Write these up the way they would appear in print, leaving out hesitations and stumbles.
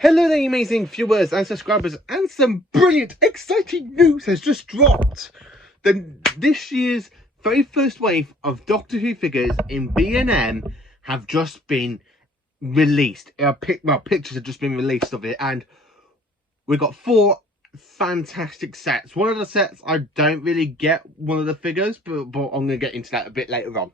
Hello there, you amazing viewers and subscribers, and some brilliant, exciting news has just dropped. This year's very first wave of Doctor Who figures in B&M have just been released. Pictures have just been released of it, and we've got 4 fantastic sets. One of the sets I don't really get one of the figures, but I'm going to get into that a bit later on.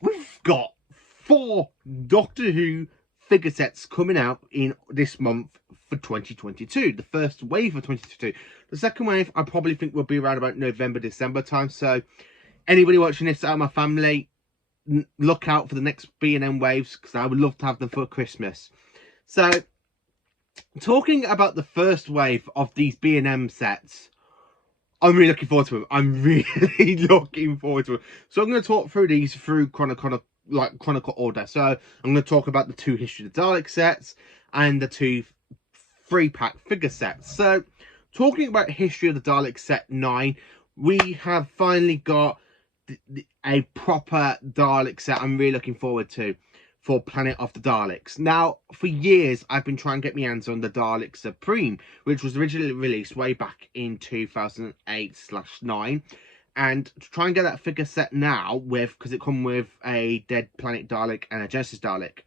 We've got 4 Doctor Who figure sets coming out in this month for 2022. The first wave of 2022. The second wave I probably think will be around about November, December time. So anybody watching this out of my family, look out for the next B&M waves, because I would love to have them for Christmas. So talking about the first wave of these B&M sets, I'm really looking forward to them. I'm really looking forward to them. So I'm going to talk through these through chronicle order. So I'm going to talk about the 2 History of the Daleks sets and the 2 3-pack figure sets. So talking about History of the Daleks set 9, we have finally got a proper Dalek set I'm really looking forward to for Planet of the Daleks. Now, for years, I've been trying to get my hands on the Dalek Supreme, which was originally released way back in 2008/9. And to try and get that figure set now, because it comes with a Dead Planet Dalek and a Genesis Dalek.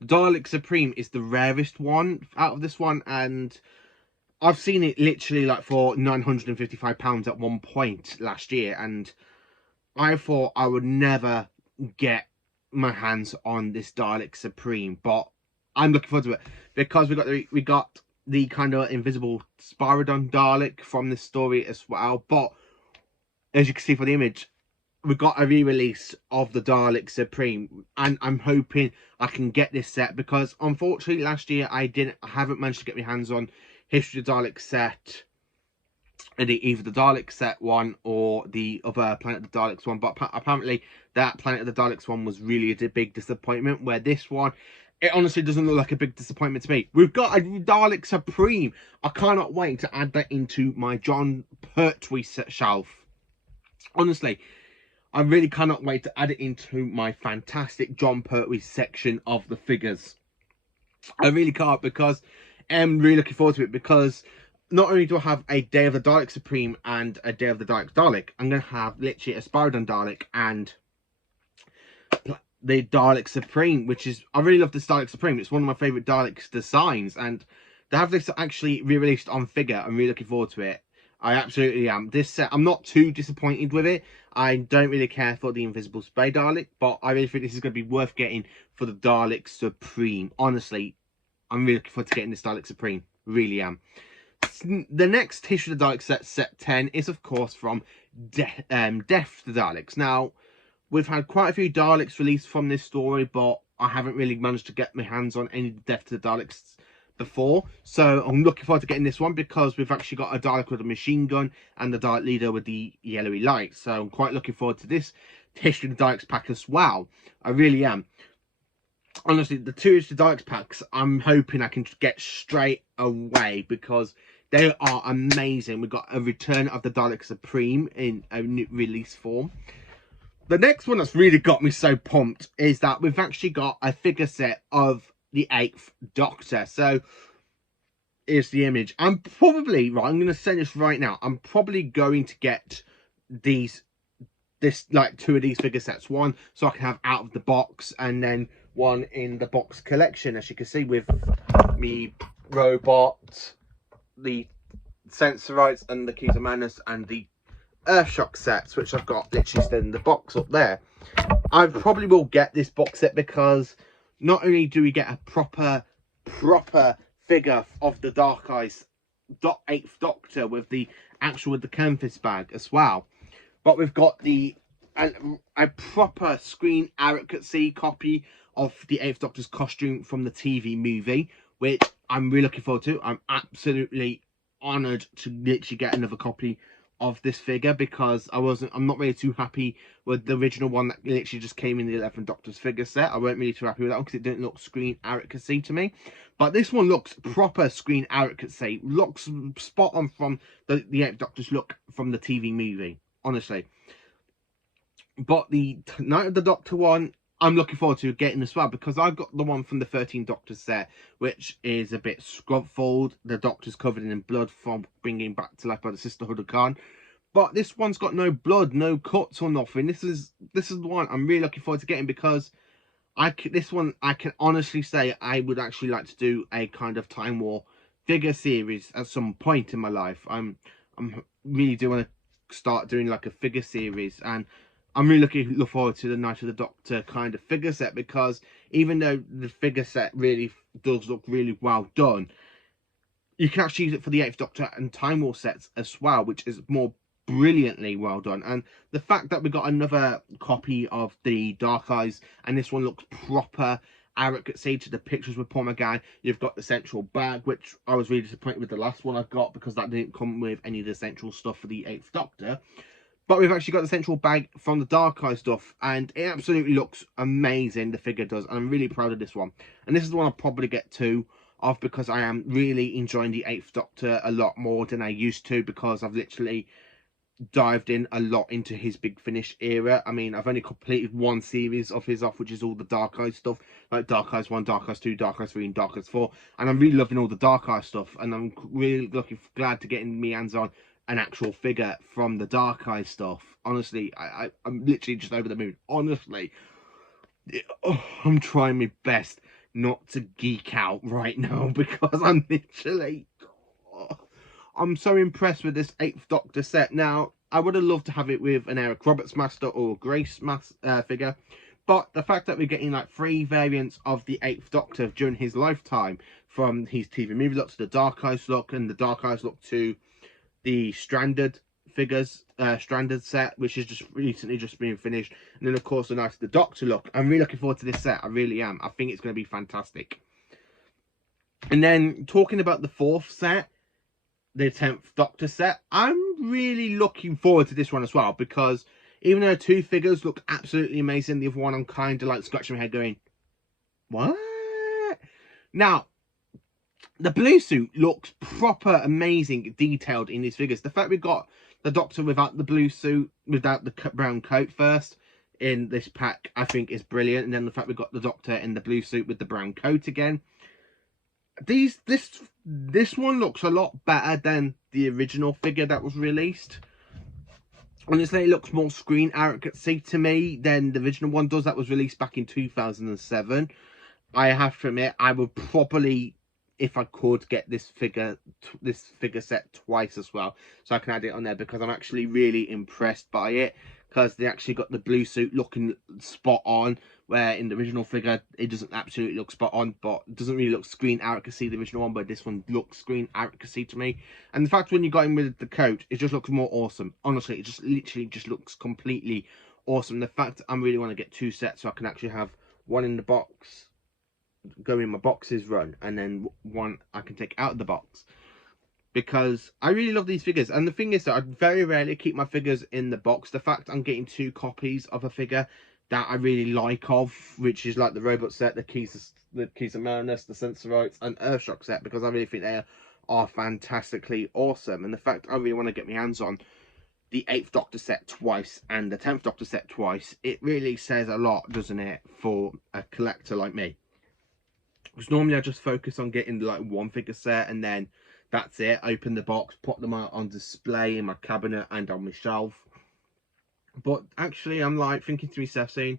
The Dalek Supreme is the rarest one out of this one, and I've seen it literally like for £955 at one point last year, and I thought I would never get my hands on this Dalek Supreme, but I'm looking forward to it because we got the kind of invisible Spyrodon Dalek from this story as well. But as you can see from the image, we got a re-release of the Dalek Supreme, and I'm hoping I can get this set, because unfortunately last year I haven't managed to get my hands on History of the Dalek set, and either the Dalek set one or the other Planet of the Daleks one. But apparently that Planet of the Daleks one was really a big disappointment, where this one, it honestly doesn't look like a big disappointment to me. We've got a Dalek Supreme. I cannot wait to add that into my John Pertwee shelf. Honestly, I really cannot wait to add it into my fantastic John Pertwee section of the figures. I really can't, because I'm really looking forward to it, because not only do I have a Day of the Dalek Supreme and a Day of the Dalek, I'm going to have literally a Spyrodon Dalek and the Dalek Supreme, which is, I really love this Dalek Supreme. It's one of my favourite Daleks designs, and to have this actually re-released on figure, I'm really looking forward to it. I absolutely am. This set, I'm not too disappointed with it. I don't really care for the Invisible Spy Dalek, but I really think this is going to be worth getting for the Dalek Supreme. Honestly, I'm really looking forward to getting this Dalek Supreme. Really am. The next History of the Daleks set 10 is, of course, from Death to the Daleks. Now, we've had quite a few Daleks released from this story, but I haven't really managed to get my hands on any Death to the Daleks before, so I'm looking forward to getting this one, because we've actually got a Dalek with a machine gun and the Dalek leader with the yellowy light. So I'm quite looking forward to this History of the Daleks pack as well. I really am. Honestly, the 2 History of the Daleks packs, I'm hoping I can get straight away, because they are amazing. We've got a Return of the Dalek Supreme in a new release form. The next one that's really got me so pumped is that we've actually got a figure set of the 8th Doctor. So here's the image. I'm probably, right, I'm going to say this right now, I'm probably going to get two of these figure sets. One so I can have out of the box, and then one in the box collection, as you can see, with me robot, the Sensorites and the Keys of Madness, and the Earthshock sets, which I've got literally still in the box up there. I probably will get this box set, because not only do we get a proper figure of the Dark Eyes 8th Doctor with the canvas bag as well, but we've got a proper screen accuracy copy of the 8th Doctor's costume from the TV movie, which I'm really looking forward to. I'm absolutely honoured to literally get another copy of this figure, because I'm not really too happy with the original one that literally just came in the 11th Doctor's figure set. I weren't really too happy with that one, because it didn't look screen accuracy to me. But this one looks proper screen accuracy, looks spot on from the 8th Doctor's look from the TV movie, honestly. But the Night of the Doctor one, I'm looking forward to getting as well, because I got the one from the 13 Doctors set, which is a bit scrub-fold. The Doctor's covered in blood from bringing back to life by the Sisterhood of Khan. But this one's got no blood, no cuts or nothing. This is the one I'm really looking forward to getting, because this one I can honestly say I would actually like to do a kind of Time War figure series at some point in my life. I'm really do want to start doing like a figure series, and I'm really looking forward to the Night of the Doctor kind of figure set, because even though the figure set really does look really well done, you can actually use it for the 8th Doctor and Time War sets as well, which is more brilliantly well done. And the fact that we got another copy of the Dark Eyes, and this one looks proper arrogance to the pictures with Paul McGann. You've got the central bag, which I was really disappointed with the last one I got, because that didn't come with any of the central stuff for the 8th Doctor. But we've actually got the central bag from the Dark Eye stuff, and it absolutely looks amazing, the figure does, and I'm really proud of this one. And this is the one I'll probably get two of, because I am really enjoying the 8th Doctor a lot more than I used to, because I've literally dived in a lot into his Big Finish era. I mean, I've only completed one series of his off, which is all the Dark Eyes stuff, like Dark Eyes 1, Dark Eyes 2, Dark Eyes 3, and Dark Eyes 4, and I'm really loving all the Dark Eyes stuff, and I'm really glad to get my hands on an actual figure from the Dark Eye stuff. Honestly, I'm literally just over the moon. Honestly, I'm trying my best not to geek out right now, because I'm literally, I'm so impressed with this 8th Doctor set. Now, I would have loved to have it with an Eric Roberts master or Grace figure, but the fact that we're getting like 3 variants of the 8th Doctor during his lifetime, from his TV movie look to the Dark Eyes look, and the Dark Eyes look to the Stranded figures, Stranded set, which is just recently just been finished, and then of course the Night of the Doctor look. I'm really looking forward to this set. I really am. I think it's going to be fantastic. And then talking about the 4th set, the 10th Doctor set, I'm really looking forward to this one as well, because even though 2 figures look absolutely amazing, the other one I'm kind of like scratching my head going, what? Now, the blue suit looks proper amazing, detailed in these figures. The fact we've got the Doctor without the blue suit, without the brown coat first in this pack, I think is brilliant. And then the fact we've got the Doctor in the blue suit with the brown coat again. This one looks a lot better than the original figure that was released. Honestly, it looks more screen arrogancy to me than the original one does that was released back in 2007. I have to admit, I would probably, if I could, get this figure set twice as well, so I can add it on there, because I'm actually really impressed by it, because they actually got the blue suit looking spot on, where in the original figure it doesn't absolutely look spot on, but it doesn't really look screen accuracy, the original one, but this one looks screen accuracy to me. And the fact when you got him with the coat, it just looks more awesome. Honestly, it just literally just looks completely awesome. The fact I really want to get 2 sets, so I can actually have one in the box, go in my boxes run, and then one I can take out of the box, because I really love these figures. And the thing is that I very rarely keep my figures in the box. The fact I'm getting 2 copies of a figure that I really like of, which is like the robot set, the keys of Marinus, the Sensorites, and Earthshock set, because I really think they are fantastically awesome. And the fact I really want to get my hands on the 8th Doctor set twice and the 10th Doctor set twice, it really says a lot, doesn't it, for a collector like me? Because normally I just focus on getting like 1 figure set, and then that's it. Open the box, put them out on display in my cabinet and on my shelf. But actually, I'm like thinking to myself, saying,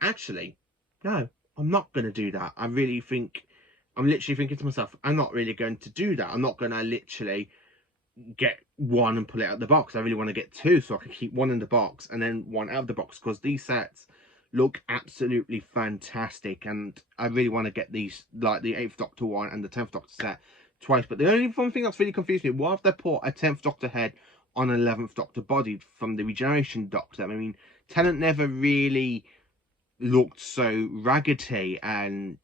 actually, no, I'm not going to do that. I'm literally thinking to myself, I'm not really going to do that. I'm not going to literally get 1 and pull it out of the box. I really want to get 2, so I can keep 1 in the box and then 1 out of the box, because these sets look absolutely fantastic, and I really want to get these, like the 8th Doctor one and the 10th Doctor set twice. But the only one thing that's really confused me, why have they put a 10th Doctor head on an 11th Doctor body from the Regeneration Doctor? I mean, Tennant never really looked so raggedy, and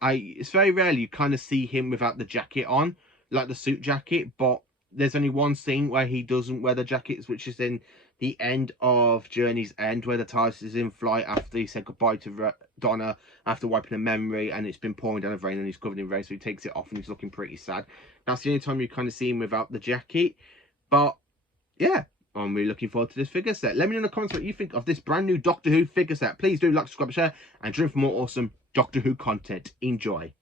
it's very rarely you kind of see him without the jacket on, like the suit jacket. But there's only one scene where he doesn't wear the jackets, which is in the end of Journey's End, where the TARDIS is in flight after he said goodbye to Donna after wiping a memory, and it's been pouring down with rain and he's covered in rain, so he takes it off and he's looking pretty sad. That's the only time you kind of see him without the jacket. But yeah, I'm really looking forward to this figure set. Let me know in the comments what you think of this brand new Doctor Who figure set. Please do like, subscribe, share, and tune for more awesome Doctor Who content. Enjoy.